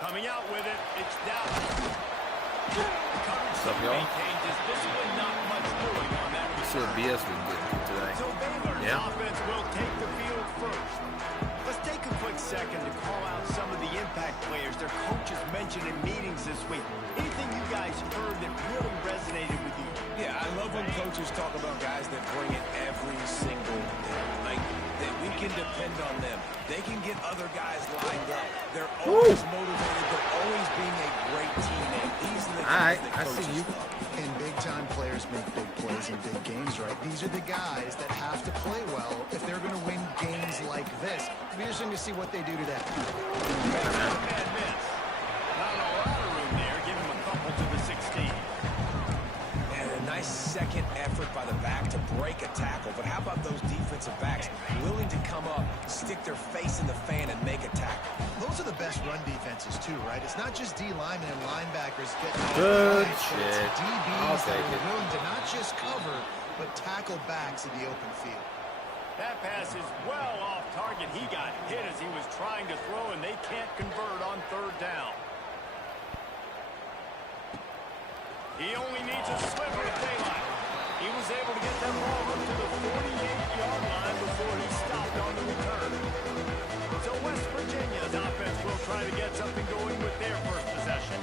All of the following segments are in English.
Coming out with it, it's down. What's up, y'all? See what BS we can get today. So Baylor's offense will take the field first. Let's take a quick second to call out some of the impact players their coaches mentioned in meetings this week. Anything you guys heard that really resonated with you? Yeah, I love when coaches talk about guys that bring it every single day. Like, that we can depend on them. They can get other guys lined up. They're always motivated. They're always being a great teammate. These are the guys that coaches love. And big-time players make big plays in big games, right? These are the guys that have to play well if they're going to win games like this. It'll be interesting to see what they do today. Not a lot of room there. Give him a couple to the 16. And a nice second effort by the back to break a tackle. But how about those defensive backs willing to come up, stick their face in the fan, and make a tackle? Those are the best run defenses, too, right? It's not just D linemen and linebackers getting good right, shit. It's DBs that are it. willing to not just cover, but tackle backs in the open field. That pass is well off target. He got hit as he was trying to throw, and they can't convert on third down. He only needs a sliver of daylight. He was able to get that ball up to the 48-yard line before he stopped on the return. So West Virginia's offense will try to get something going with their first possession.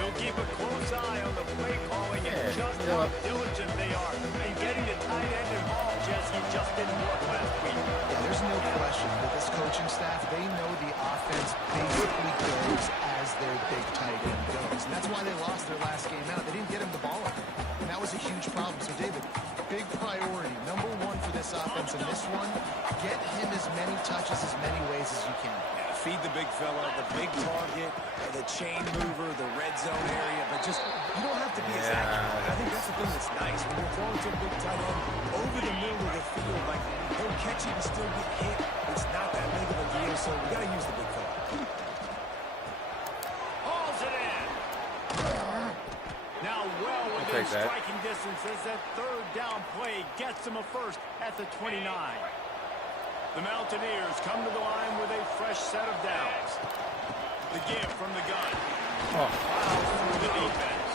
We'll keep a close eye on the play calling and just how diligent they are in getting the tight end involved, Jesse. Just didn't work last week. Yeah, there's no question with this coaching staff, they know the offense basically goes as their big tight end goes. And that's why they lost their last game out. They didn't get him the ball up. And that was a huge problem. So, David, big priority, number one for this offense in this one, get him as many touches, as many ways as you can. Yeah, feed the big fella, the big target, the chain mover, the red zone area, but just, you don't have to be as accurate. I think that's the thing that's nice. When you're throwing to a big tight end over the middle of the field, like, he'll catch it and still get hit. It's not that big of a deal, so we got to use the big fella. Hauls it in. Now well within striking distance as that third down play gets him a first at the 29. The Mountaineers come to the line with a fresh set of downs. The give from the gun. Fouls through the defense.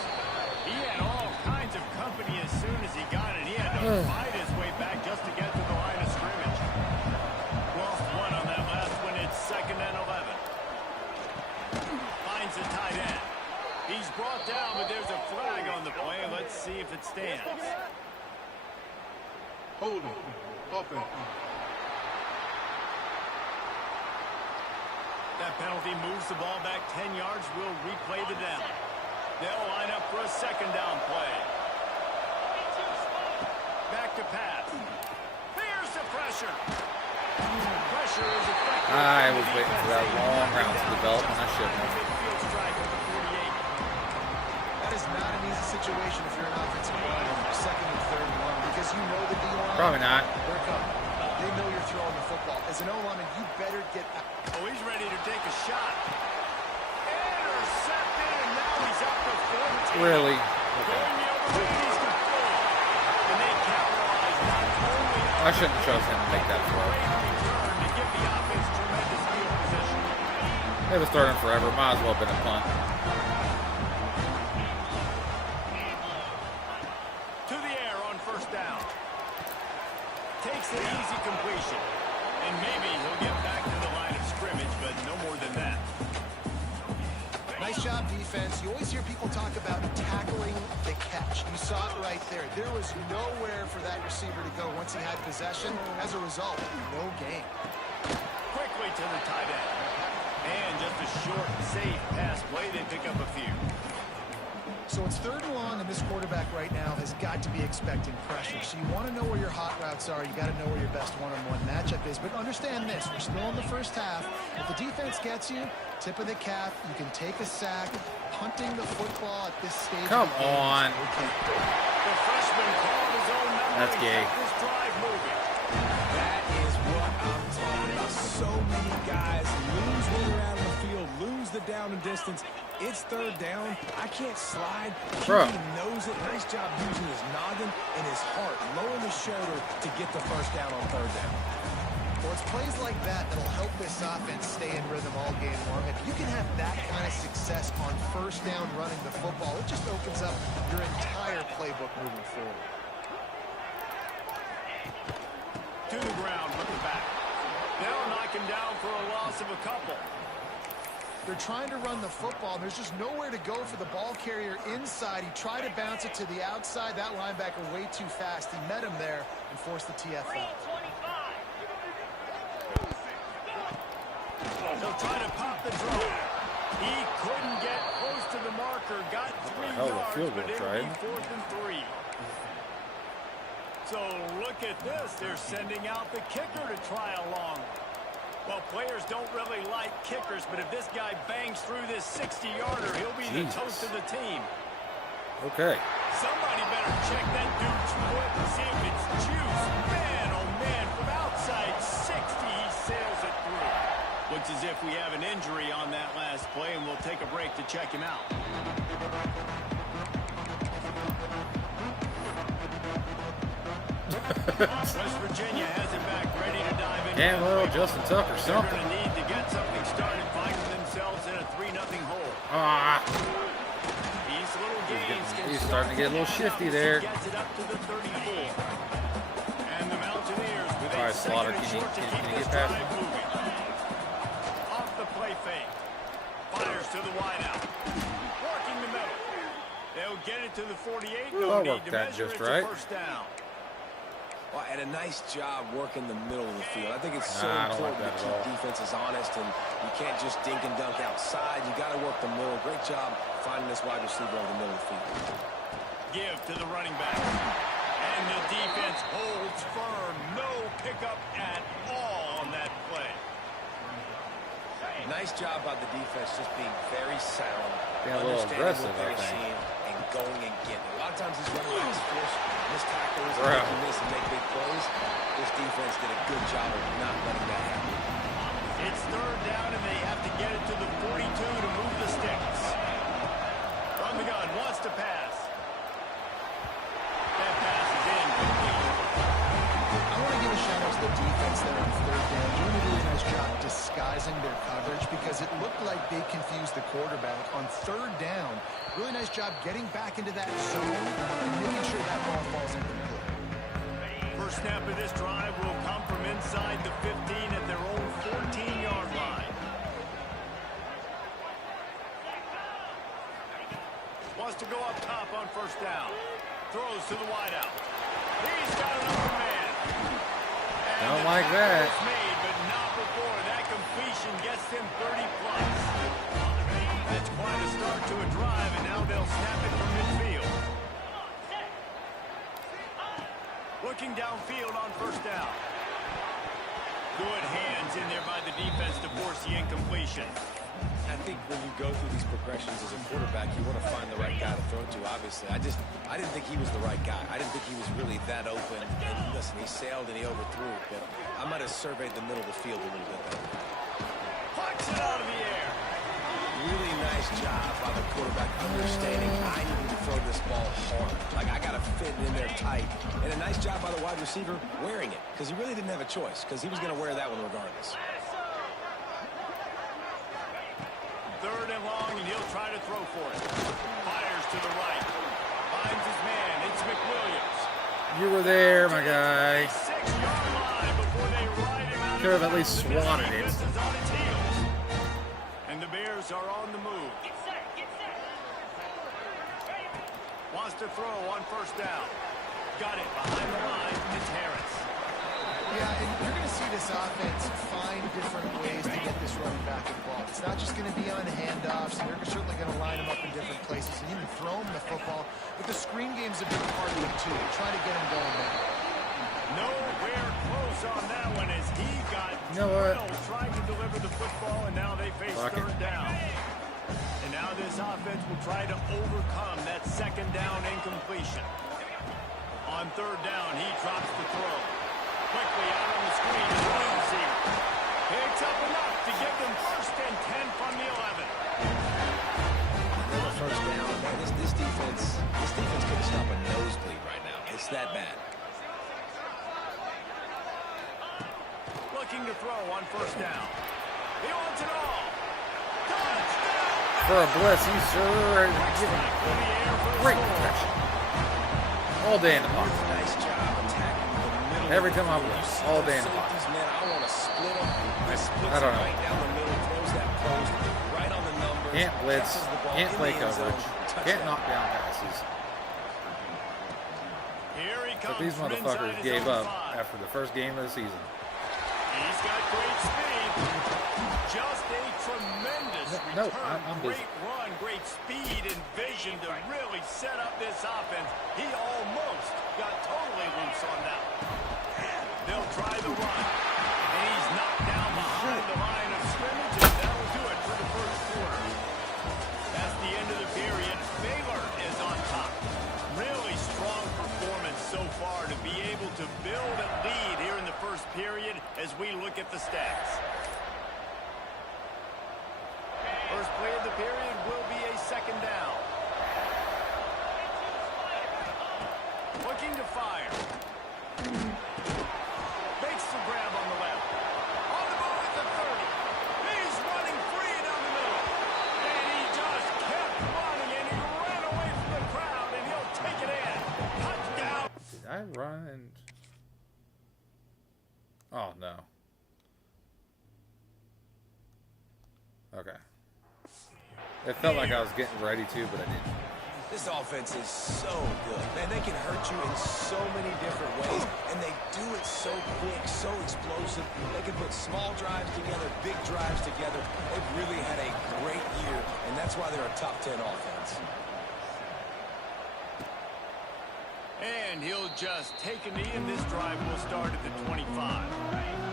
He had all kinds of company as soon as he got it. He had to fight his way back just to get to the line of scrimmage. Lost one on that last one. It's 2nd and 11. Finds the tight end. He's brought down, but there's a flag on the play. Let's see if it stands. Hold him. Open. That penalty moves the ball back 10 yards. We'll replay the down. They'll line up for a 2nd down play. Back to pass. There's the pressure. Pressure is effective. I was waiting for that long route to develop, and I shouldn't have. Midfield strike at the 48. That is not an easy situation if you're an offensive line on 2nd and 3rd and 1 because you know the D-line. Probably not. They're coming. They know you're throwing the football. As an O-lineman, you better get out. Oh, he's ready to take a shot. Intercepted, and now he's up to 14. Really? Going the other way, he's complete. And they capitalize not only on I shouldn't trust him to make that throw. return to give the offense tremendous field position. They was starting forever. Might as well have been a punt. To the air on 1st down. Takes an easy completion. And maybe he'll get back to the line of scrimmage, but no more than that. Nice job job, defense. You always hear people talk about tackling the catch. You saw it right there. There was nowhere for that receiver to go once he had possession. As a result, no gain. Quickly to the tight end. And just a short, safe pass play. They pick up a few. So it's 3rd and long, and this quarterback right now has got to be expecting pressure. So you want to know where your hot routes are. You got to know where your best one-on-one matchup is. But understand this: we're still in the first half. If the defense gets you, tip of the cap, you can take a sack. Punting the football at this stage. Come on. The freshman called his own number. That's gay. This drive moving. That is what I'm talking about. So many guys lose when they're out on the field, lose the down and distance. It's 3rd down. I can't slide. Bro. He knows it. Nice job using his noggin and his heart, lowering his shoulder to get the first down on 3rd down. Well, it's plays like that that'll help this offense stay in rhythm all game long. If you can have that kind of success on 1st down running the football, it just opens up your entire playbook moving forward. To the ground with the back. They'll knock him down for a loss of a couple. They're trying to run the football, and there's just nowhere to go for the ball carrier inside. He tried to bounce it to the outside. That linebacker way too fast. He met him there and forced the TFL. He'll try to pop the draw. He couldn't get close to the marker. Got 3 hell of a yards, field but goal it'll try. be 4th and 3. So look at this. They're sending out the kicker to try along. Well, players don't really like kickers, but if this guy bangs through this 60-yarder, he'll be the toast of the team. Okay. Somebody better check that dude's foot and see if it's juice. Man, oh man, from outside 60, he sails it through. Looks as if we have an injury on that last play, and we'll take a break to check him out. West Virginia has it back, ready to dive in. Campbell, Justin Tucker, They're something. going to need to get something started, finding themselves in a 3-0 hole. Ah, These little games can he's starting to get a little shifty there. Gets it up to the 34. And the Mountaineers with All right, a Slaughter, second and can you- short to can keep you this get past drive moving. Off the play fake. Fires to the wideout. Working the middle. They'll get it to the 48. Ooh, No I need worked to that measure. just It's right. a first down. Well, and a nice job working the middle of the field. I think it's so Nah, I don't like important that to at keep all. defenses honest, and you can't just dink and dunk outside. You got to work the middle. Great job finding this wide receiver over the middle of the field. Give to the running back. And the defense holds firm. No pickup at all on that play. Nice job by the defense, just being very sound, Being a little understanding aggressive, what they're I think. seeing, and going and getting it. A lot of times these running backs force missed tackles, Bro. and they can miss and make big plays. This defense did a good job of not letting that happen. It's 3rd down, and they have to get it to the 42 to move the sticks. From the gun, wants to pass. That pass is incomplete. I want to give a shout out to the defense there on 3rd down. Doing a really nice job disguising their coverage because it looked like they confused the quarterback on 3rd down. Really nice job getting back into that zone and making sure that ball falls incomplete. First snap of this drive will come from inside the 15 at their own 14-yard line. Wants to go up top on 1st down. Throws to the wideout. He's got an open man. And Don't the like tackle that. is made, but not before. That completion gets them 30-plus. That's quite a start to a drive, and now they'll snap it from midfield. Looking downfield on 1st down. Good hands in there by the defense to force the incompletion. I think when you go through these progressions as a quarterback, you want to find the right guy to throw to, obviously. I didn't think he was the right guy. I didn't think he was really that open. And listen, he sailed and he overthrew it, but I might have surveyed the middle of the field a little bit better. Pucks it out of the air. Really nice job by the quarterback understanding I need to throw this ball hard. Like, I got to fit it in there tight. And a nice job by the wide receiver wearing it, because he really didn't have a choice, because he was going to wear that one regardless. 3rd and long, and he'll try to throw for it. Fires to the right. Finds his man. It's McWilliams. You were there, my guy. 6-yard line before they ride him out. Could have at least swatted it. This is on its heels. And the Bears are on the move. wants to throw on first down. Got it behind the line. It's Harris. Yeah, and you're going to see this offense find different ways to get this running back involved. It's not just going to be on handoffs. They're certainly going to line him up in different places and even throw him the football. But the screen game's a big part of it, too. Try to get him going there. Nowhere close on that one as he got trying to deliver the football, and now they face third down. And now this offense will try to overcome that second down incompletion. On third down, he drops the throw. Quickly out on the screen, the wide receiver. Picks up enough to give them first and 10 from the 11. Another first down. Man, this defense could stop a nosebleed right now. It's that bad. Looking to throw on first down. He wants it all. Touchdown! For a blitz, he's sure giving great protection. All day in the box. Nice job attacking the middle. Every time I blitz, all day in the box. Man, I want to split them. I don't know. Right down the middle, throws that post right on the numbers. Can't blitz, catches the ball can't in play the end zone. coverage, Touchdown. can't knock down passes. Here he comes. But these from motherfuckers inside his gave own up 5. after the first game of the season. He's got great speed. Just a tremendous No, return. I'm busy. Great run, great speed and vision to really set up this offense. He almost got totally loose on that one. They'll try the run. And he's knocked down behind the line of scrimmage, and that'll do it for the first quarter. That's the end of the period. Baylor is on top. Really strong performance so far to be able to build a lead here in the first period as we look at the stats. First play of the period will be a second down. Looking to fire. Makes the grab on the left. On the move at the 30. He's running free down the middle. And he just kept running, and he ran away from the crowd, and he'll take it in. Touchdown. Did I run and... Oh, no. Okay. It felt like I was getting ready to, but I didn't. This offense is so good. Man, they can hurt you in so many different ways, and they do it so quick, so explosive. They can put small drives together, big drives together. They've really had a great year, and that's why they're a top 10 offense. And he'll just take a knee, and this drive will start at the 25.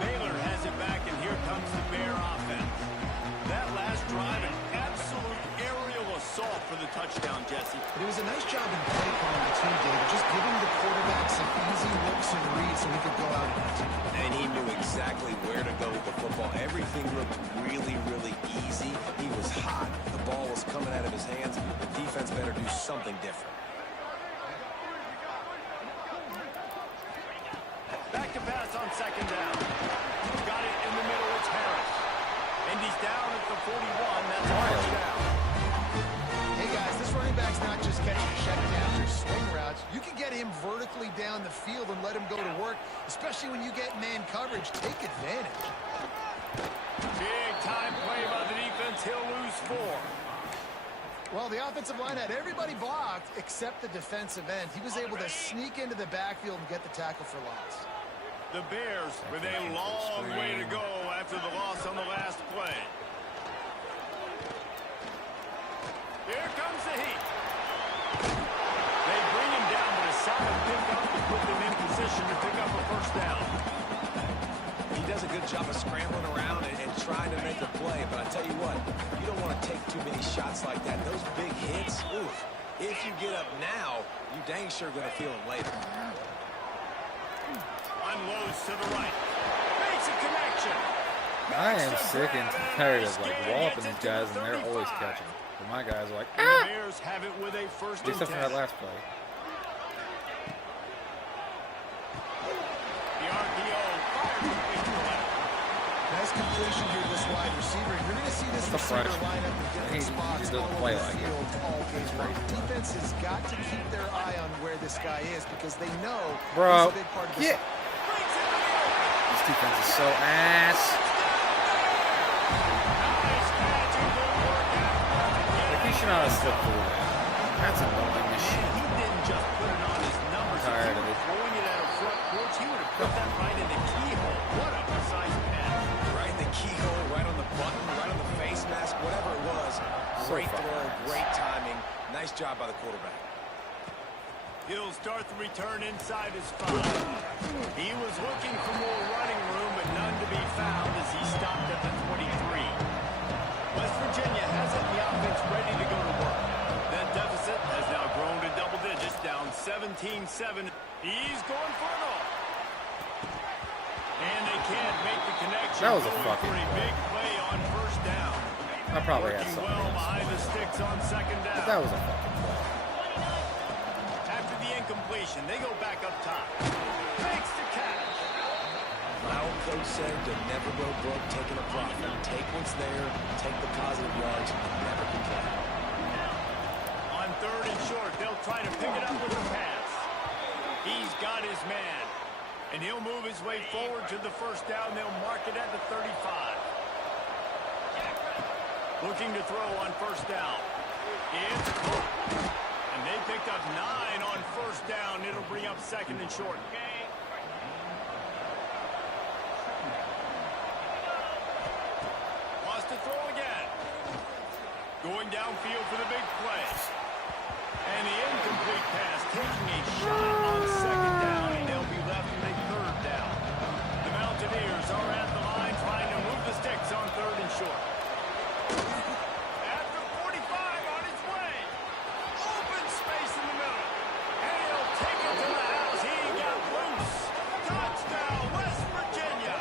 Baylor has it back, and here comes the Bear offense. That last drive, an absolute aerial assault for the touchdown, Jesse. But it was a nice job in play calling too, David, just giving the quarterback some easy looks and reads so he could go out and execute. And he knew exactly where to go with the football. Everything looked really, really easy. He was hot. The ball was coming out of his hands. The defense better do something different. Back to pass on second down. Got it in the middle. It's Harris. And he's down at the 41. That's a first down. Hey, guys, this running back's not just catching checkdowns or swing routes. You can get him vertically down the field and let him go to work, especially when you get man coverage. Take advantage. Big time play by the defense. He'll lose 4. Well, the offensive line had everybody blocked except the defensive end. He was able to sneak into the backfield and get the tackle for loss. The Bears with a long way to go after the loss on the last play. Here comes the heat. They bring him down, but a solid pickup to put them in position to pick up a first down. He does a good job of scrambling around and trying to make a play, but I tell you what, you don't want to take too many shots like that. Those big hits, oof. If you get up now, you dang sure going to feel them later. Unloads to the right. Makes a connection. I am sick and tired of like walloping these guys and they're always catching. But my guys are like, And the Bears have it with a first and except for 10. that last play. The RPO fired complete to the left. Nice completion here to this wide receiver. You're going to see this That's a receiver freshman. line up in different He spots doesn't all play over like the it. field all game long. Defense has got to keep their eye on where this guy is because they know Bro, he's a big part of this. get. This defense is so ass. Like, he should not have slipped through that. That's annoying as shit. He did just put it on his numbers. If Tired he of were it. throwing it at a front porch, he would have put that right in the keyhole. What a precise pass. Right in the keyhole, right on the button, right on the face mask, whatever it was. So Great fucking throw, nice. great timing. Nice job by the quarterback. He'll start the return inside his 5. He was looking for more running room, but none to be found as he stopped at the 23. West Virginia has it in the offense ready to go to work. That deficit has now grown to double digits, down 17-7. He's going for it all. And they can't make the connection. That was a Going fucking for a play. big play on first down. I probably had Working something well else. behind the sticks on second down. But that was a fucking play. After the incompletion, they go back up top. Makes the catch. My old coach said to never go broke taking a profit. Take what's there, take the positive yards, never complain. On third and short, they'll try to pick it up with a pass. He's got his man. And he'll move his way forward to the first down. They'll mark it at the 35. Looking to throw on first down. It's caught. And they picked up 9 on first down. It'll bring up second and short. Wants to throw again. Going downfield for the big play. And the incomplete pass taking a shot on second down, and they'll be left with a third down. The Mountaineers are at the line trying to move the sticks on third and short. After 45 on his way. Open space in the middle. And he'll take it to the house. He got loose. Touchdown, West Virginia.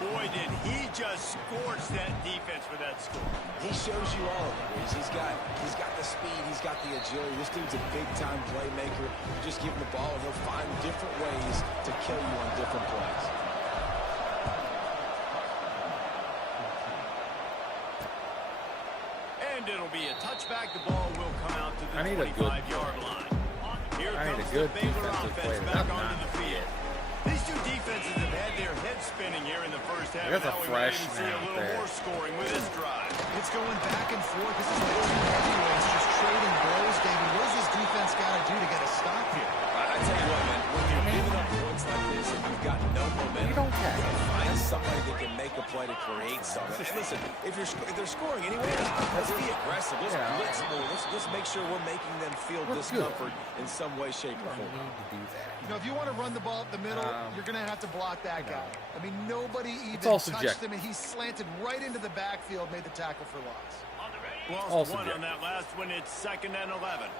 Boy, did he just scorch that defense for that score. He shows you all of it. He's got the speed, he's got the agility. This dude's a big-time playmaker. Just give him the ball, and he'll find different ways to kill you on different plays. And it'll be a touchback. The ball will come out to the I need a good 25-yard line. Here I need comes a good the Baylor defensive offense play. back That's onto not the field. These two defenses have had their heads spinning here in the first half. There's a Now we might fresh even see a snap little there. more scoring with this drive. It's going back and forth. This is the two heavyweights just trading blows, David. What does this defense got to do to get a stop here? I tell you what, man, when you're giving up points like this and you've got no momentum, You don't care. find somebody that can make a play to create something. And listen, if they're scoring anyway, let's be aggressive. Let's Yeah. blitz more. Let's make sure we're making them feel We're discomfort in some way, shape, or You form. need to do that. You know, if you want to run the ball up the middle, you're going to have to block that guy. I mean, nobody even all touched subjective. him, and he slanted right into the backfield, made the tackle for loss. Lost Also one good. on that last one. It's 2nd and 11.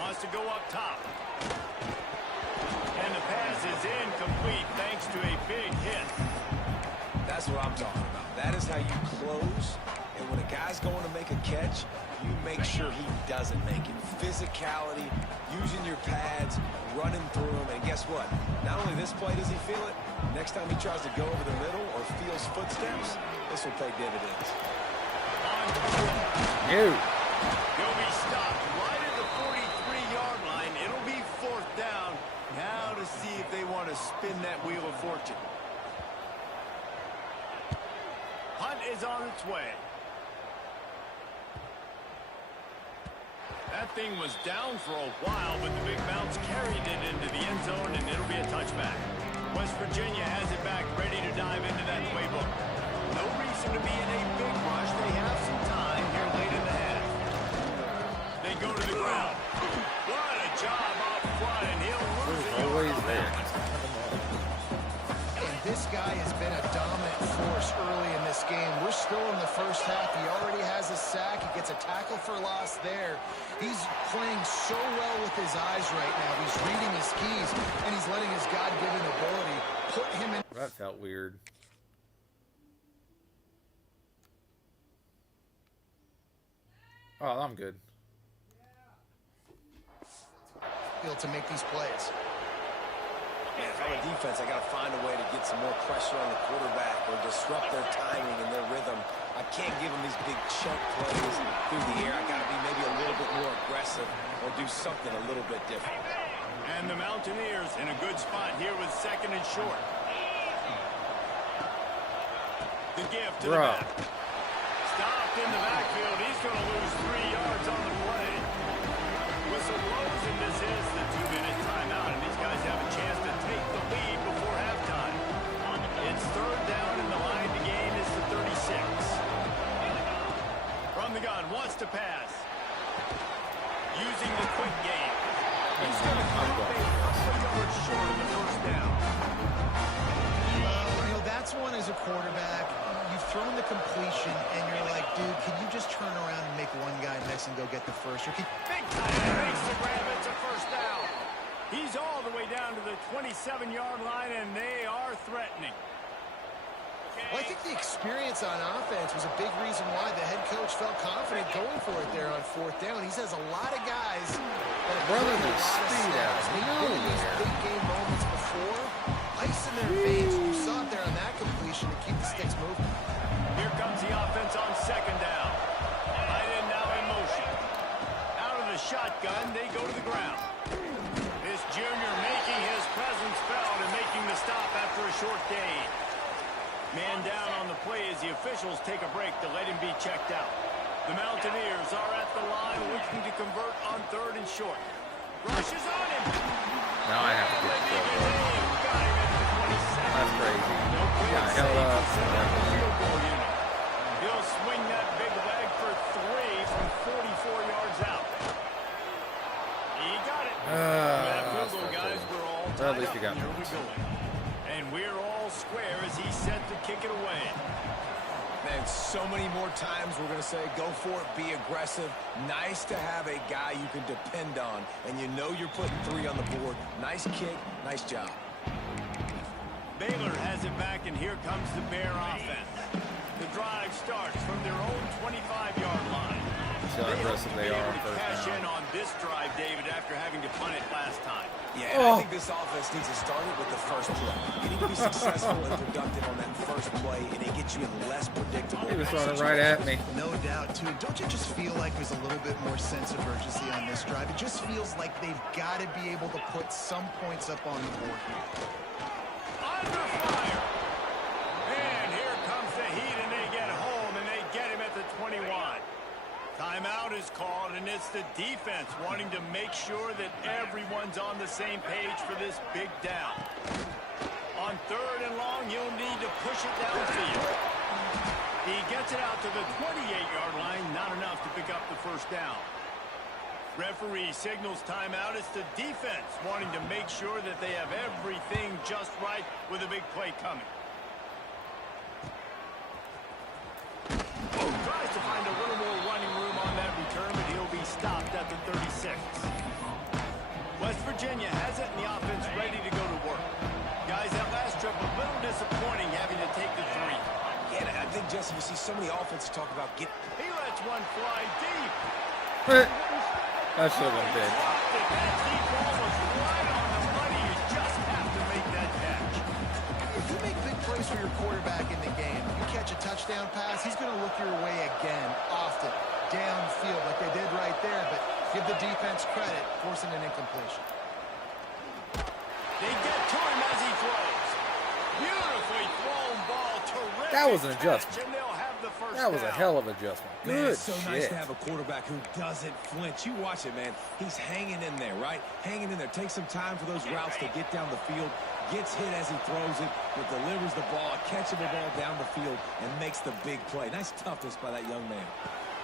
Wants to go up top. And the pass is incomplete thanks to a big hit. That's what I'm talking about. That is how you close. And when a guy's going to make a catch, you make sure he doesn't make it. Physicality, using your pads, running through them. And guess what? Not only this play does he feel it, next time he tries to go over the middle or feels footsteps, this will pay dividends. You. He'll be stopped right at the 43-yard line. It'll be 4th down. Now to see if they want to spin that wheel of fortune. Hunt is on its way. That thing was down for a while, but the Big Mounts carried it into the end zone, and it'll be a touchback. West Virginia has it back, ready to dive into that playbook. No reason to be in a big rush. They have some time here late in the half. They go to the ground. What a job up front, and he'll lose It it. was always there. And this guy has been a dominant force early in this game. We're still in the first half. He already has a sack. He gets a tackle for loss there. He's playing so well with his eyes right now. He's reading his keys, and he's letting his God-given ability put him in. That felt weird. Oh, I'm good. To make these plays. Man, if I'm a defense, I got to find a way to get some more pressure on the quarterback or disrupt their timing and their rhythm. I can't give them these big chunk plays through the air. I got to be maybe a little bit more aggressive or do something a little bit different. And the Mountaineers in a good spot here with 2nd and short. The gift to the back. Stopped in the backfield. He's going to lose 3 yards on the play. Whistle blows, and this is the 2-minute timeout, and these guys have a chance to take the lead before halftime. It's third down, and the line to gain is the 36. From the gun, wants to pass. Using the quick game. He's going to come up a couple yards short of the first down. That's one as a quarterback. You've thrown the completion, and you're like, dude, can you just turn around and make one guy miss and go get the first? Or Big time makes the grab. It's a first down. He's all the way down to the 27-yard line, and they are threatening. Well, I think the experience on offense was a big reason why the head coach felt confident going for it there on fourth down. He says a lot of guys that have Brother, played a the lot of speed snaps. out. They've been in these big game moments before. Ice in their veins. You saw it there on that completion to keep the sticks moving. Here comes the offense on second down. Tight end now in motion. Out of the shotgun, they go to the ground. This junior making his presence felt and making the stop after a short gain. Man down on the play as the officials take a break to let him be checked out. The Mountaineers are at the line looking to convert on third and short. Rushes on him. Now I have to get the field goal. Got him at the 27. That's crazy. Got held up. He'll swing that big leg for 3 from 44 yards out. He got it. That field goal, guys, we're all Well, at tied least up. you got Here me. we go. And we're all square as he's set to kick it away. Man, so many more times we're going to say, go for it, be aggressive. Nice to have a guy you can depend on, and you know you're putting 3 on the board. Nice kick, nice job. Baylor has it back, and here comes the Bear offense. The drive starts from their own 25-yard line. See how aggressive they are on able to first cash down. in on this drive, David, after having to punt it last time. Yeah, and I think this offense needs to start it with the first play. You need to be successful and productive on that first play, and it gets you in less predictable. He was throwing it right at me. No doubt, too. Don't you just feel like there's a little bit more sense of urgency on this drive? It just feels like they've got to be able to put some points up on the board here. Under fire. And here comes the heat, and they get home, and they get him at the 21. Timeout is called, and it's the defense wanting to make sure that everyone's on the same page for this big down. On third and long, you'll need to push it downfield. He gets it out to the 28-yard line, not enough to pick up the first down. Referee signals timeout. It's the defense wanting to make sure that they have everything just right with a big play coming. Tries to find a little more running room on that return, but he'll be stopped at the 36. West Virginia has it, and the offense ready to go to work. Guys, that last trip a little disappointing having to take the 3. Yeah, and I think, Jesse, you see so many offenses talk about He lets one fly deep. That should have been big. Dropped it. That deep ball was right on the money. You just have to make that catch. If you make big plays for your quarterback in the game, you catch a touchdown pass, he's going to look your way again, often, downfield like they did right there, but give the defense credit, forcing an incompletion. They get to him as he throws. Beautifully thrown ball. Terrific. That was an adjustment. catch, and they'll have the first That was a down. hell of an adjustment. Man, Good it's so shit. nice to have a quarterback who doesn't flinch. You watch it, man. He's hanging in there, right? Hanging in there. Takes some time for those routes to get down the field. Gets hit as he throws it, but delivers the ball, a catchable ball down the field, and makes the big play. Nice toughness by that young man.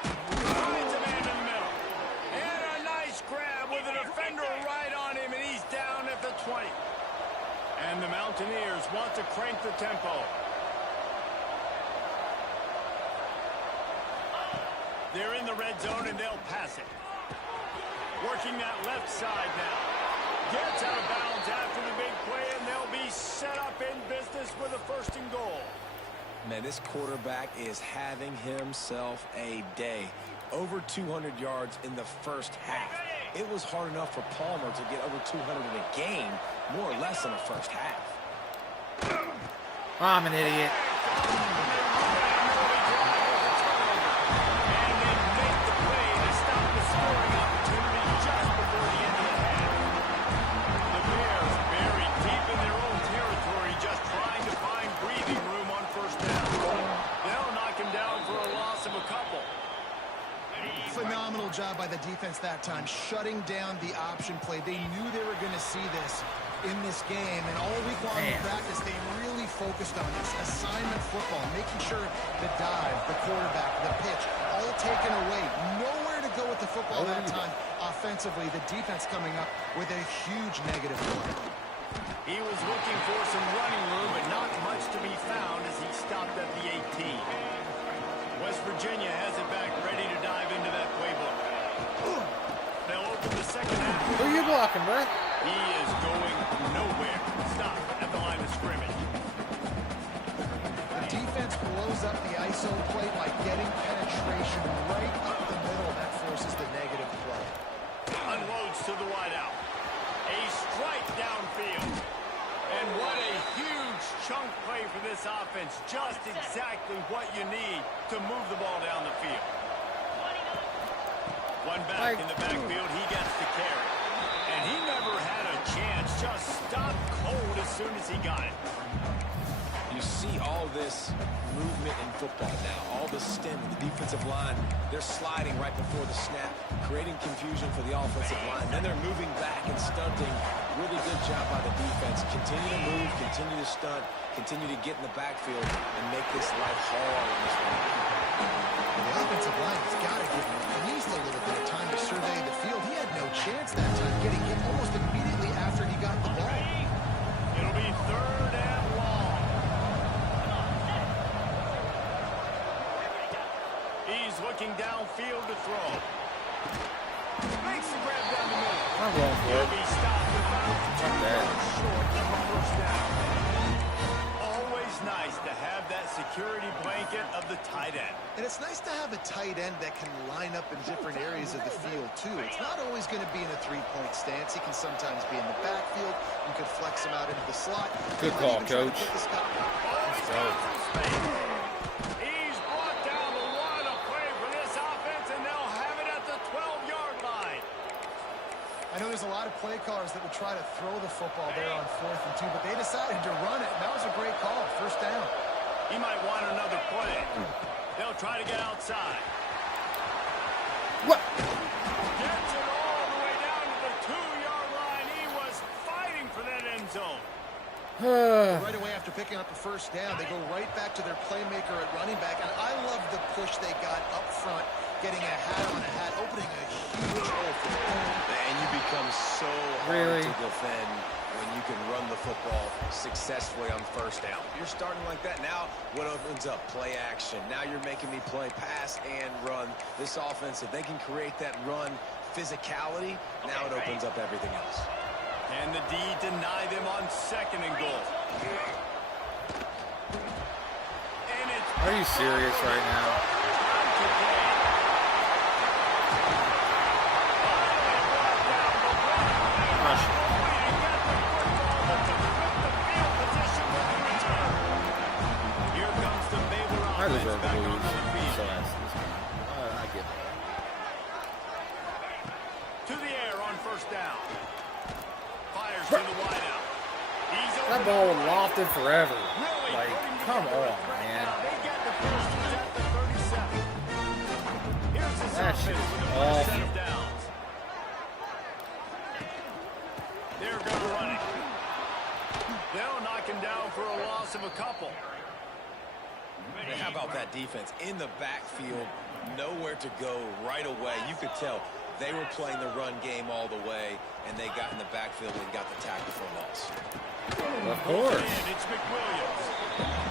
Finds a man in the middle. And a nice grab with a defender right on him, and he's down at the 20. And the Mountaineers want to crank the tempo. They're in the red zone, and they'll pass it. Working that left side now. Gets out of bounds after the big play, and they'll be set up in business with a first and goal. Man, this quarterback is having himself a day. Over 200 yards in the first half. It was hard enough for Palmer to get over 200 in a game, more or less in the first half. I'm an idiot. Couple. by the defense that time, shutting down the option play. They knew they were going to see this in this game, and all week long in practice, they really focused on this. Assignment football, making sure the dive, the quarterback, the pitch, all taken away. Nowhere to go with the football that time offensively. The defense coming up with a huge negative play. He was looking for some running room, but not much to be found as he stopped at the 18. West Virginia has it back, ready to dive into that playbook. They'll open the second half. Who are you blocking, bro? He is going nowhere. Stop at the line of scrimmage. The defense blows up the ISO play by getting penetration right up the middle. That forces the negative play. Unloads to the wideout. A strike downfield. And what a huge chunk play for this offense. Just exactly what you need to move the ball down the field. One back in the backfield. He gets the carry. And he never had a chance. Just stopped cold as soon as he got it. You see all this movement in football now. All the stem, the defensive line, they're sliding right before the snap, creating confusion for the offensive line. Then they're moving back and stunting. Really good job by the defense. Continue to move, continue to stunt, continue to get in the backfield and make this life hard on this one. The offensive line has got to give him at least a little bit of time to survey the field. He had no chance that time, getting hit almost immediately after he got the ball. It'll be third and long. He's looking downfield to throw. Makes the grab down the middle. I'm going for He'll it. be stopped without Fuck that. short of a first down. Always nice to have that security blanket of the tight end. And it's nice to have a tight end that can line up in different areas of the field, too. It's not always going to be in a three-point stance. He can sometimes be in the backfield. You could flex him out into the slot. Good call, Coach. He's brought down the one a play for this offense, and they'll have it at the 12-yard line. I know there's a lot of play callers that would try to throw the football there on 4th and 2, but they decided to run it, and that was a great call. First down. He might want another play. They'll try to get outside. What? Gets it all the way down to the 2-yard line. He was fighting for that end zone. Right away after picking up the first down, they go right back to their playmaker at running back, and I love the push they got up front, getting a hat on a hat, opening a huge hole for them. And you become so hard to defend when you can run the football successfully on first down. You're starting like that. Now, what opens up? Play action. Now you're making me play pass and run. This offense, if they can create that run physicality, now it opens up everything else. And the D deny them on 2nd and goal. And it's Are you serious right now? I deserve to lose. So that's this game. I get that. to the air on first down. Fires to the wideout. He's over. That ball lofted forever. Really Like, putting come together a on, threat man. now. They get the first at the 37. Here's this That shit offense is with the first set awful. of downs. They're going to run it. They'll knock him down for a loss of a couple. And how about that defense in the backfield, nowhere to go right away. You could tell they were playing the run game all the way, and they got in the backfield and got the tackle for a loss. Of course. And it's McWilliams.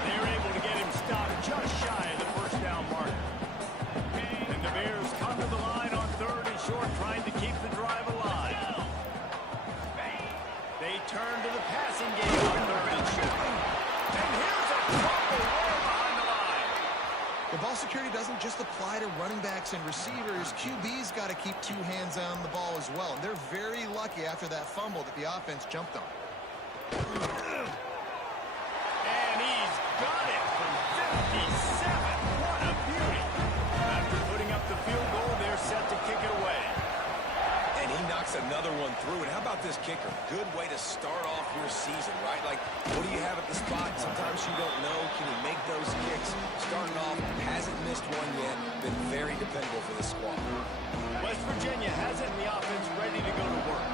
They're able to get him stopped just shy of the first down marker. And the Bears come to the line on 3rd and short, trying to keep the drive alive. They turn to the passing game on 3rd and short. And here's a fumble way behind the line. The ball security doesn't just apply to running backs and receivers. QB's got to keep 2 hands on the ball as well. And they're very lucky after that fumble that the offense jumped on. And he's got it from 57. What a beauty. After putting up the field goal, they're set to kick it away. And he knocks another another one through. And how about this kicker? Good way to start off your season, right? Like, what do you have at the spot? Sometimes you don't know. Can he make those kicks? Starting off, hasn't missed one yet. Been very dependable for this squad. West Virginia has it in the offense ready to go to work.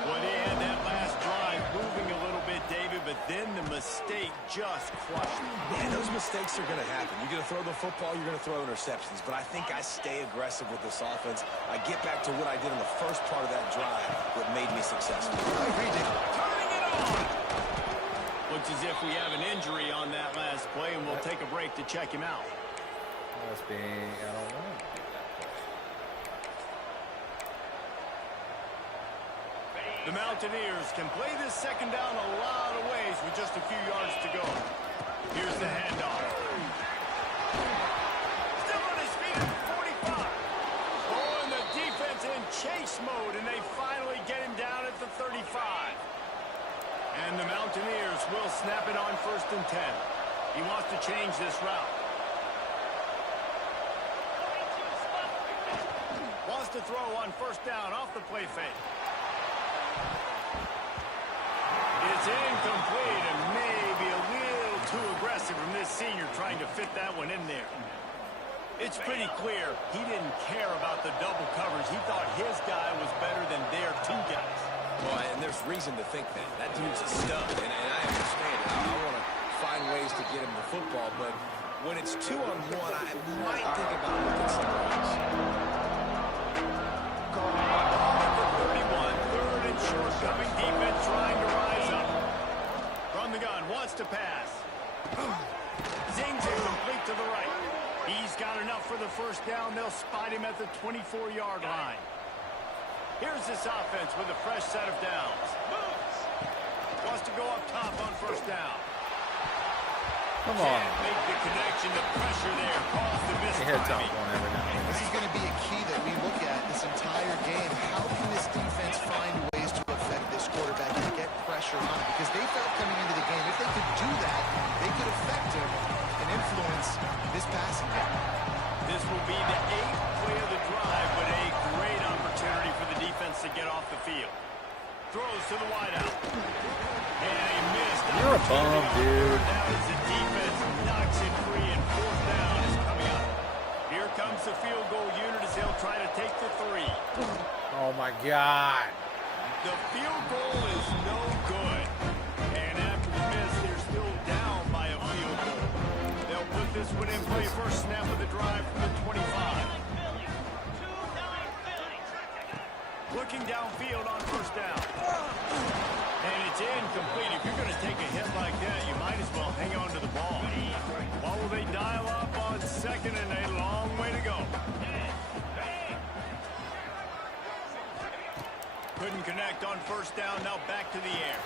Well, they had that last drive moving a little bit, David, but then the mistake just crushed them. Yeah, those mistakes are going to happen. You're going to throw the football, you're going to throw interceptions. But I think I stay aggressive with this offense. I get back to what I did in the first part of that drive, what made me successful. Turning it on! Looks as if we have an injury on that last play, and we'll take a break to check him out. Must be, I don't know. The Mountaineers can play this second down a lot of ways with just a few yards to go. Here's the handoff. Still on his feet at 45. Oh, and the defense in chase mode, and they finally get him down at the 35. And the Mountaineers will snap it on 1st and 10. He wants to change this route. Wants to throw on 1st down off the play fake. It's incomplete and maybe a little too aggressive from this senior trying to fit that one in there. It's pretty clear he didn't care about the double coverage. He thought his guy was better than their two guys. Well, and there's reason to think that. That dude's a stud, and I understand. I want to find ways to get him the football, but when it's 2-on-1, I might think about looking somewhere else. 31, 3rd and short, coming defense trying to rise up. From the gun, wants to pass. Zings it complete to the right. He's got enough for the 1st down. They'll spot him at the 24-yard line. Here's this offense with a fresh set of downs. Wants to go up top on 1st down. Come on. Can't make the connection. The pressure there caused the miss. Hit top one every now and then. This is going to be a key that we look at this entire game. How can this defense find ways to affect this quarterback and get pressure on him? Because they felt coming into the game, if they could do that, they could affect him and influence this passing game. This will be the 8th play of the drive, but a great opportunity for the defense to get off the field. Throws to the wideout. And he missed. You're a bum, dude. Now as the defense knocks it free and 4th down is coming up. Here comes the field goal unit as they'll try to take the 3. Oh, my God. The field goal is no good. And after the miss, they're still down by a field goal. They'll put this one in play. First snap of the drive from the 25. Looking downfield on 1st down. And it's incomplete. If you're going to take a hit like that, you might as well hang on to the ball. What will they dial up on 2nd and a long way to go? Couldn't connect on 1st down. Now back to the air.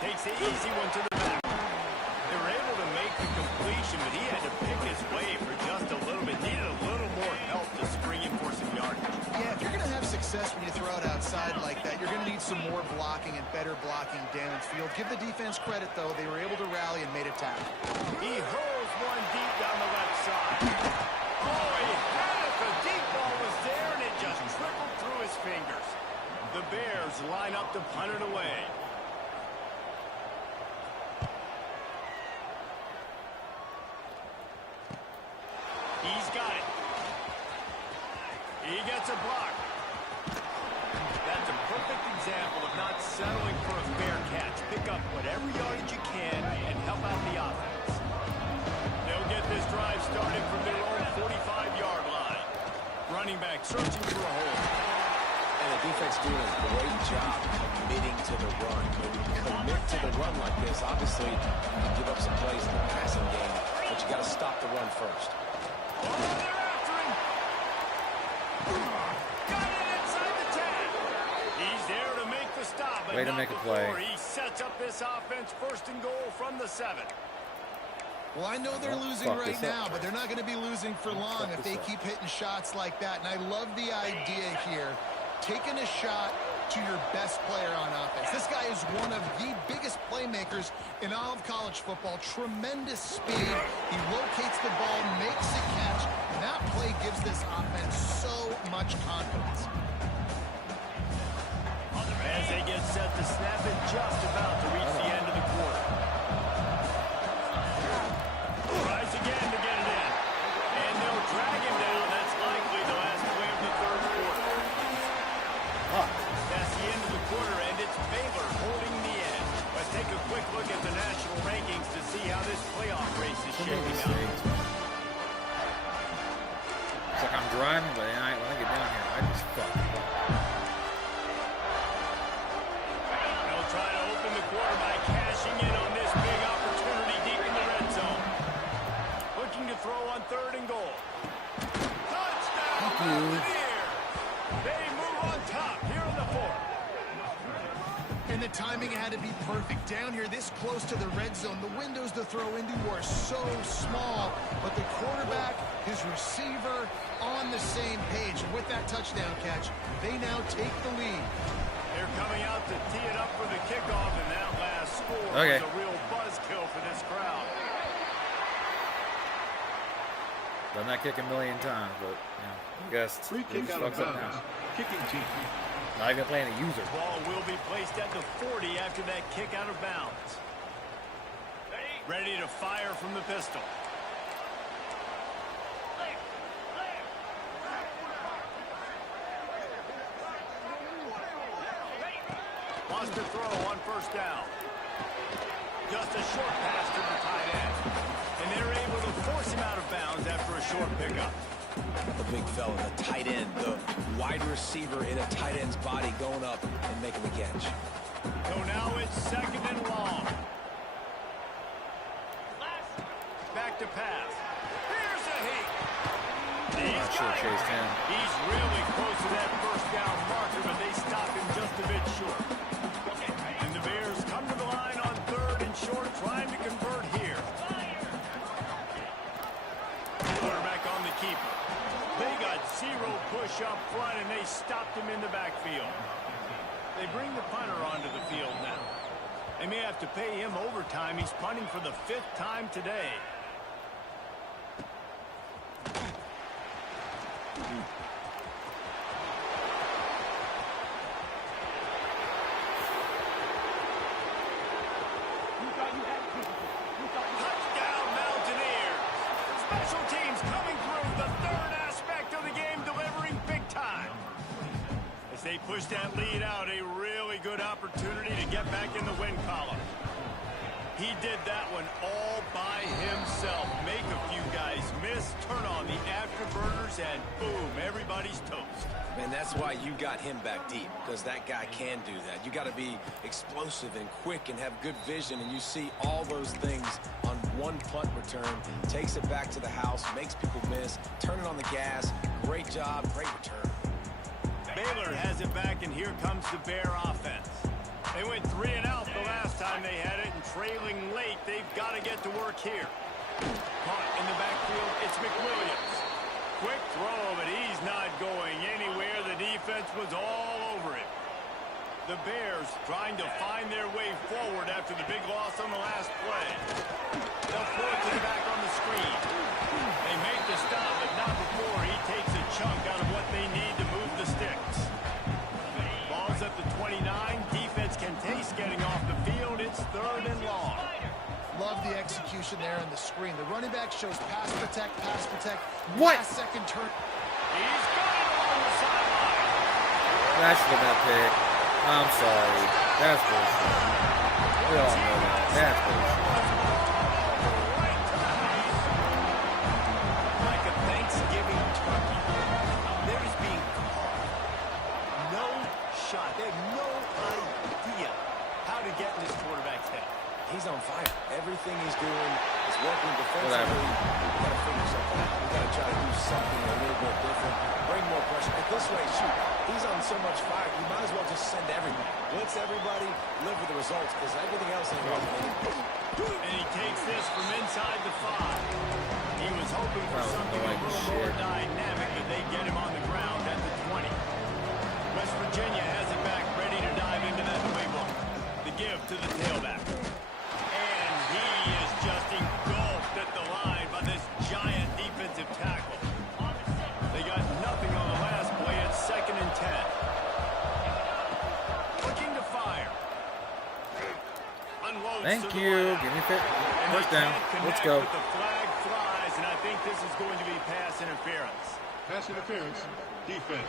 Takes the easy one to the back. They were able to make the completion, but he had to pick his way for just a little bit. Needed a little more help to spring him for some yardage. Yeah, if you're going to have success when you throw it outside like that, you're going to need some more blocking and better blocking downfield. Give the defense credit, though. They were able to rally and made a tackle. He hurls one deep down the left side. Oh, he had it. The deep ball was there, and it just trickled through his fingers. The Bears line up to punt it away. He's got it. He gets a block. That's a perfect example of not settling for a fair catch. Pick up whatever yardage you can and help out the offense. They'll get this drive started from their own 45-yard line. Running back searching for a hole. And the defense doing a great job committing to the run. When you commit to the run like this, obviously you give up some plays in the passing game, but you got to stop the run first. Oh, they're after him. Got it inside the 10. He's there to make the stop. Way to make a play. He sets up this offense 1st and goal from the 7. Well, I know they're losing right now, but they're not going to be losing for long if they keep hitting shots like that. And I love the idea here. Taking a shot to your best player on offense. This guy is one of the biggest playmakers in all of college football. Tremendous speed. He locates the ball, makes a catch, and that play gives this offense so much confidence. As they get set to snap it, just about to reach the end of the quarter. Tries again to get it in. And they'll drag him down. That's likely the last play of the third quarter. That's the end of the quarter, and it's Baylor holding the edge. Let's take a quick look at the national rankings to see how this playoff race is shaping out. It's like I'm driving, but when I get down here, I just fuck up. They'll try to open the quarter by cashing in on this big opportunity deep in the red zone. Looking to throw on 3rd and goal. Touchdown, Mountaineers! They move on top here on the 4th. And the timing had to be perfect. Down here this close to the red zone, the windows to throw into are so small, but the quarterback, his receiver, on the same page. And with that touchdown catch, they now take the lead. They're coming out to tee it up for the kickoff, and that last score Okay. was a real buzzkill for this crowd. Done that kick a million times, but I guess Free it kick just out of fucks up bounds. now. Kicking team. Not even playing a user. Ball will be placed at the 40 after that kick out of bounds. Ready to fire from the pistol. Wants to throw on 1st down. Just a short pass to the tight end. And they're able to force him out of bounds after a short pickup. The big fella, the tight end, the wide receiver in a tight end's body going up and making the catch. So now it's 2nd and long. Back to pass. Here's a heat. I should have chased him. He's really close to that 1st down marker, but they stop him just a bit short. And the Bears come to the line on 3rd and short, trying to convert here. Quarterback on the keeper. They got 0 push up front, and they stopped him in the backfield. They bring the punter onto the field now. They may have to pay him overtime. He's punting for the 5th time today. Touchdown, Mountaineers! Special teams coming through, the 3rd aspect of the game, delivering big time. As they push that lead out, a really good opportunity to get back in the win column. He did that one all by himself. Make a few guys miss, turn on the afterburners, and boom, everybody's toast. Man, that's why you got him back deep, because that guy can do that. You got to be explosive and quick and have good vision, and you see all those things on one punt return. Takes it back to the house, makes people miss, turning on the gas. Great job, great return. Baylor has it back, and here comes the Bear offense. They went 3 and out the last time they had it, and trailing late, they've got to get to work here. Caught in the backfield, it's McWilliams. Quick throw, but he's not going anywhere. The defense was all over him. The Bears trying to find their way forward after the big loss on the last play. They'll throw it to the back on the screen. They make the stop, but not before he takes a chunk out of what they need to move the sticks. Ball's at the 29. Defense can taste getting off the field. It's 3rd and long. Love the execution there on the screen. The running back shows pass protect, pass protect. What? Last second turn. He's got it along the sideline. That should have been a pick. I'm sorry. That's bullshit. We all know that. That's bullshit. Right to the house. Like a Thanksgiving turkey. There's being caught. No shot. They have no idea how to get in this quarterback's head. He's on fire. Everything he's doing is working defensively. We got to figure something out. We got to try to do something a little bit different. Bring more pressure. At this rate, shoot, he's on so much fire, you might as well just send everybody. Blitz everybody, live with the results, because everything else ain't working. And he takes this from inside the 5. He was hoping for something a little more dynamic, but they get him on the ground at the 20. West Virginia has it back, ready to dive into that playbook. The give to the tailback. And he is just engulfed at the line by this giant defensive tackle. They got nothing on the last play. It's 2nd and 10. Looking to you. Give me first down. Let's go. The flag flies, and I think this is going to be pass interference. Pass interference. Defense.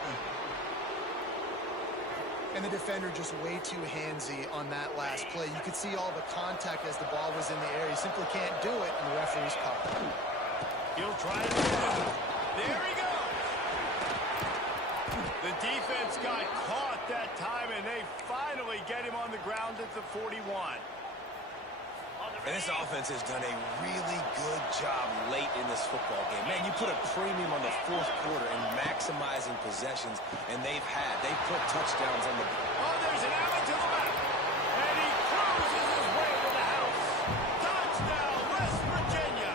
And the defender just way too handsy on that last play. You could see all the contact as the ball was in the air. He simply can't do it, and the referee's caught it. He'll try it again. There he goes. The defense got caught that time, and they finally get him on the ground at the 41. And this offense has done a really good job late in this football game. Man, you put a premium on the fourth quarter and maximizing possessions, and they've put touchdowns on the... Oh, there's an out to the left. And he cruises his way to the house. Touchdown, West Virginia.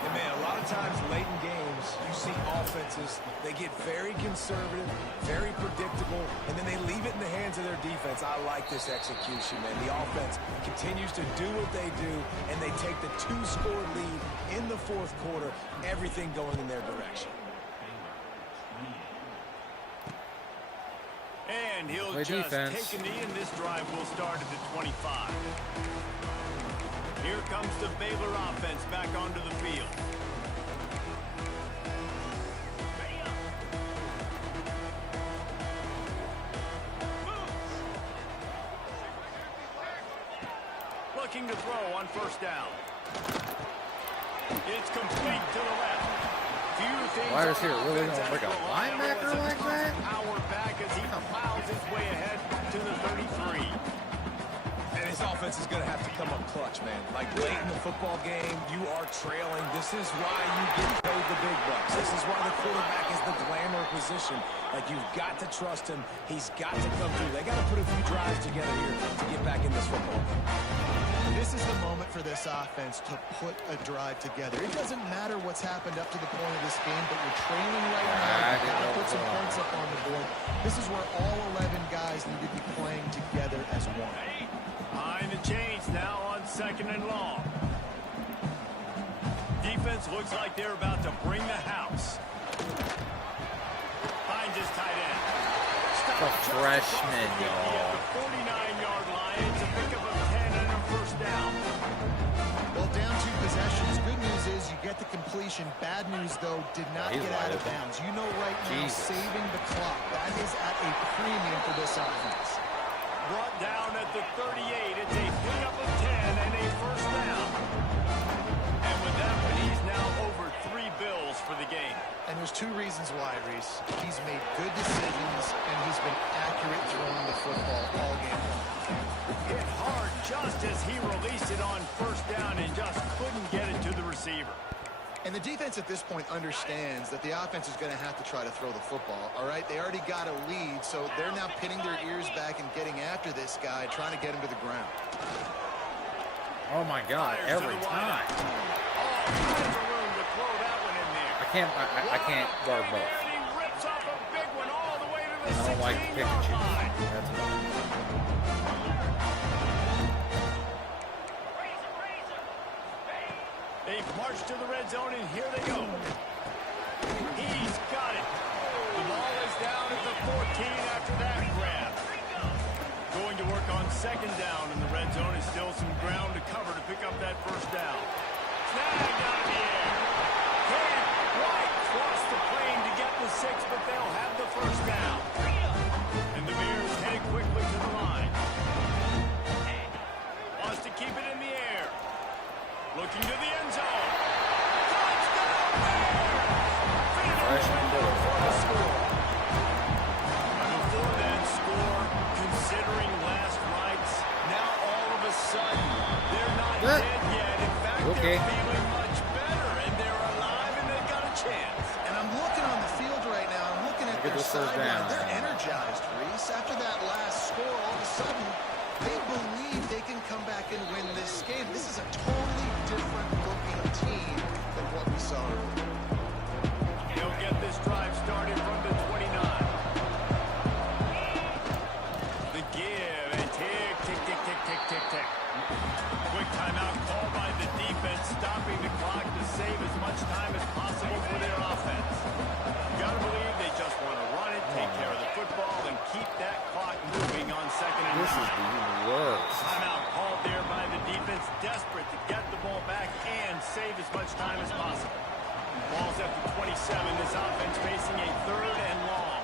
And man, a lot of times late in games, you see offenses, they get very conservative, very predictable, and then they leave it in the hands of their defense. I like this execution, man. The offense continues to do what they do, and they take the 2-score lead in the fourth quarter, everything going in their direction. And he'll Play just defense. take a knee, and this drive will start at the 25. Here comes the Baylor offense back onto the field. Looking to throw on first down. It's complete to the left. Few things Why is he our really offense gonna has break a to rely on linebacker as a like that? power back as he plows his way ahead to the 33. And his offense is going to have to come up clutch, man. Like late in the football game, you are trailing. This is why you get paid the big bucks. This is why the quarterback is the glamour position. Like, you've got to trust him. He's got to come through. They got to put a few drives together here to get back in this football game. This is the moment for this offense to put a drive together. It doesn't matter what's happened up to the point of this game, but you're trailing right now. You've got to put some points up on the board. This is where all 11 guys need to be playing together as one. Behind the chains now on second and long. Defense looks like they're about to bring the house. Finds his tight end. The freshman, y'all. At the 49-yard line. It's a pickup of 10 and a first down. Well, down 2 possessions. Good news is you get the completion. Bad news, though, did not He's get out wide of open. bounds. You know right now, Jesus. saving the clock. That is at a premium for this offense. Brought down at the 38. It's a pickup of 10 and a first down. And with that one, he's now over 3 bills for the game. And there's 2 reasons why, Reese. He's made good decisions, and he's been accurate throwing the football all game long. Hit hard just as he released it on first down and just couldn't get it to the receiver. And the defense at this point understands that the offense is going to have to try to throw the football, all right? They already got a lead, so they're now pinning their ears back and getting after this guy, trying to get him to the ground. Oh my God! Every time. Oh, there's a room to throw that one in there. I can't guard both. And he rips off a big one all the way to the I don't like pick and 16-yard choose. line. That's annoying. They've marched to the red zone, and here they go. He's got it. The ball is down at the 14 after that grab. Going to work on second down in the red zone. Is still some ground to cover to pick up that first down. Snagged out of the air. Can't quite cross the plane to get the 6, but they'll have the first down. And the Bears head quickly to the line. Wants to keep it in the air. Looking to the end zone. Touchdown Bears! Finish for the score. Before that score, considering last nights, now all of a sudden, they're not dead yet. In fact, Okay. they're feeling much better, and they're alive, and they've got a chance. And I'm looking on the field right now. I'm looking at Look at their this first sideline. down. They're energized, Reese. After that last score, all of a sudden, they believe they can come back and win this game. This is a totally different-looking team than what we saw earlier. He'll get this drive started from the 29. The give, and tick, tick, tick, tick, tick, tick, tick. Quick timeout called by the defense, stopping the clock to save as much time as possible for their offense. Gotta believe they just want to run it, take care of the football, and keep that clock moving on second and This is 9. the worst. Timeout called there to get the ball back and save as much time as possible. Ball's up to 27. This offense facing a 3rd and long.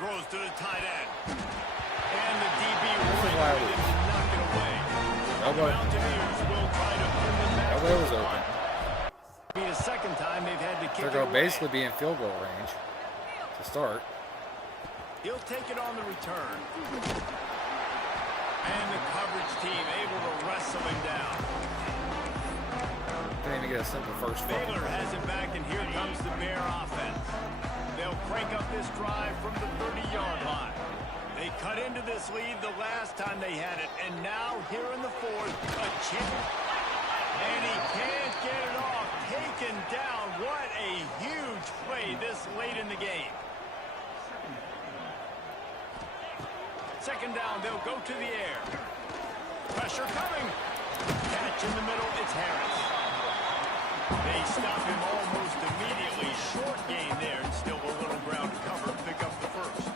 Throws to the tight end. And the DB right with it and knock it away. The Mountaineers will try to earn them back. Elbow was open. Be the second time they've had to kick it They'll away. basically be in field goal range to start. He'll take it on the return. And the coverage team able to wrestle him down. Didn't even get a simple first fucking Baylor play. has it back, and here comes the Bear offense. They'll crank up this drive from the 30-yard line. They cut into this lead the last time they had it, and now here in the 4th, a chip. And he can't get it off. Taken down. What a huge play this late in the game. Second down, they'll go to the air. Pressure coming. Catch in the middle, it's Harris. They stop him almost immediately. Short gain there, and still a little ground to cover. Pick up the first.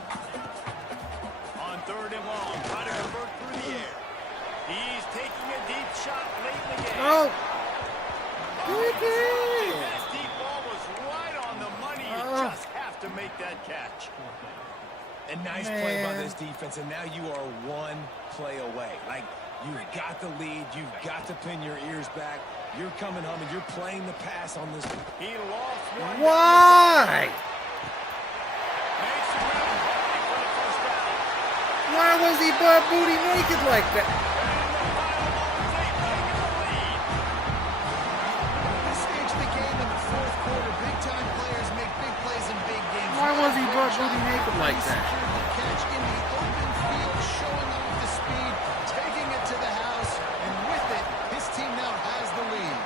On 3rd and long, try to convert through the air. He's taking a deep shot late in the game. Oh! This deep ball was right on the money. You just have to make that catch. A nice play by this defense, and now you are 1 play away. Like, you've got the lead. You've got to pin your ears back. You're coming home, and you're playing the pass on this. He lost one. Why? Makes the run for the first down. Why was he butt booty naked like that? At this stage of the game in the 4th quarter, big-time players make big plays in big games. Why was he butt booty naked like He that? secured the catch in the open field, showing off the speed, taking it to the house, and with it, his team now has the lead.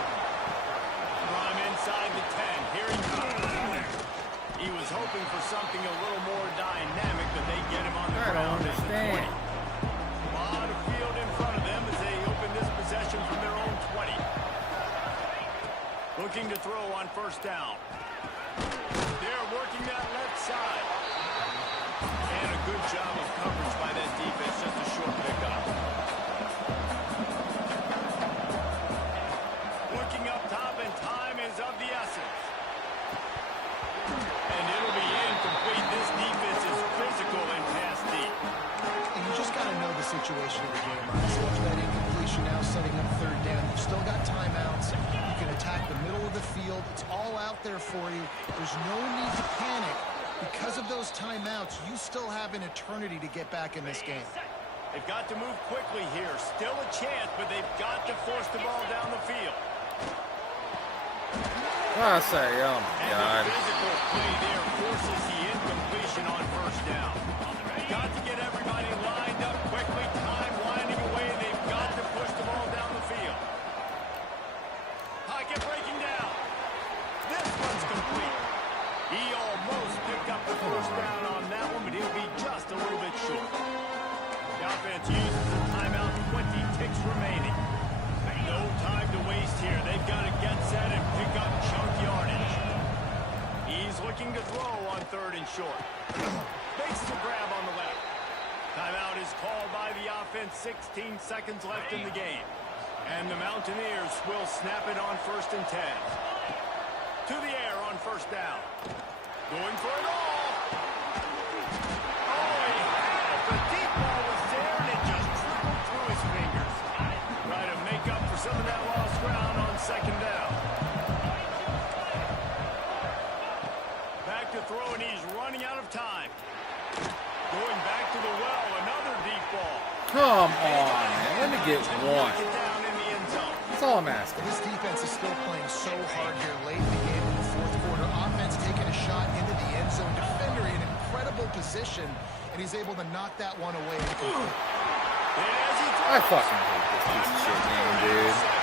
From inside the 10. Here he comes. He was hoping for something a little more dynamic, but they get him on the I don't ground. understand. A lot of field in front of them as they open this possession from their own 20. Looking to throw on first down. They're working that left side. And a good job of coverage by that defense. Just a short pickup. Looking up top, and time is of the essence. And it'll be incomplete. This defense is physical and pass deep. And you just got to know the situation of the game, right? So much of that incompletion now setting up 3rd down. You've still got timeouts. You can attack the middle of the field. It's all out there for you. There's no need to panic. Because of those timeouts, you still have an eternity to get back in this game. They've got to move quickly here. Still a chance, but they've got to force the ball down the field. I say, oh my And God. the physical play there forces the incompletion on first down. Got to get everybody lined up quickly. Time winding away. They've got to push the ball down the field. Pocket breaking down. This one's complete. He almost picked up the first down on that one, but he'll be just a little bit short. The offense uses a timeout. 20 ticks remaining. No time to waste here. They've got to get set and pick up chunk yardage. He's looking to throw on 3rd and short. Makes the grab on the left. Timeout is called by the offense. 16 seconds left in the game. And the Mountaineers will snap it on 1st and 10. To the air on first down. Going for it all. Oh, he had it. The deep ball was there, and it just trickled through his fingers. Try to make up for some of that lost ground on 2nd down. Back to throw, and he's running out of time. Going back to the well, another deep ball. Come on, man. Let me get one. Knock it down in the end zone. That's all I'm asking. This defense is still playing so hard here late in the game in the 4th quarter. Offense taking a shot into the end zone. Defender in incredible position, and he's able to knock that one away. As he I fucking hate this piece of shit game, dude.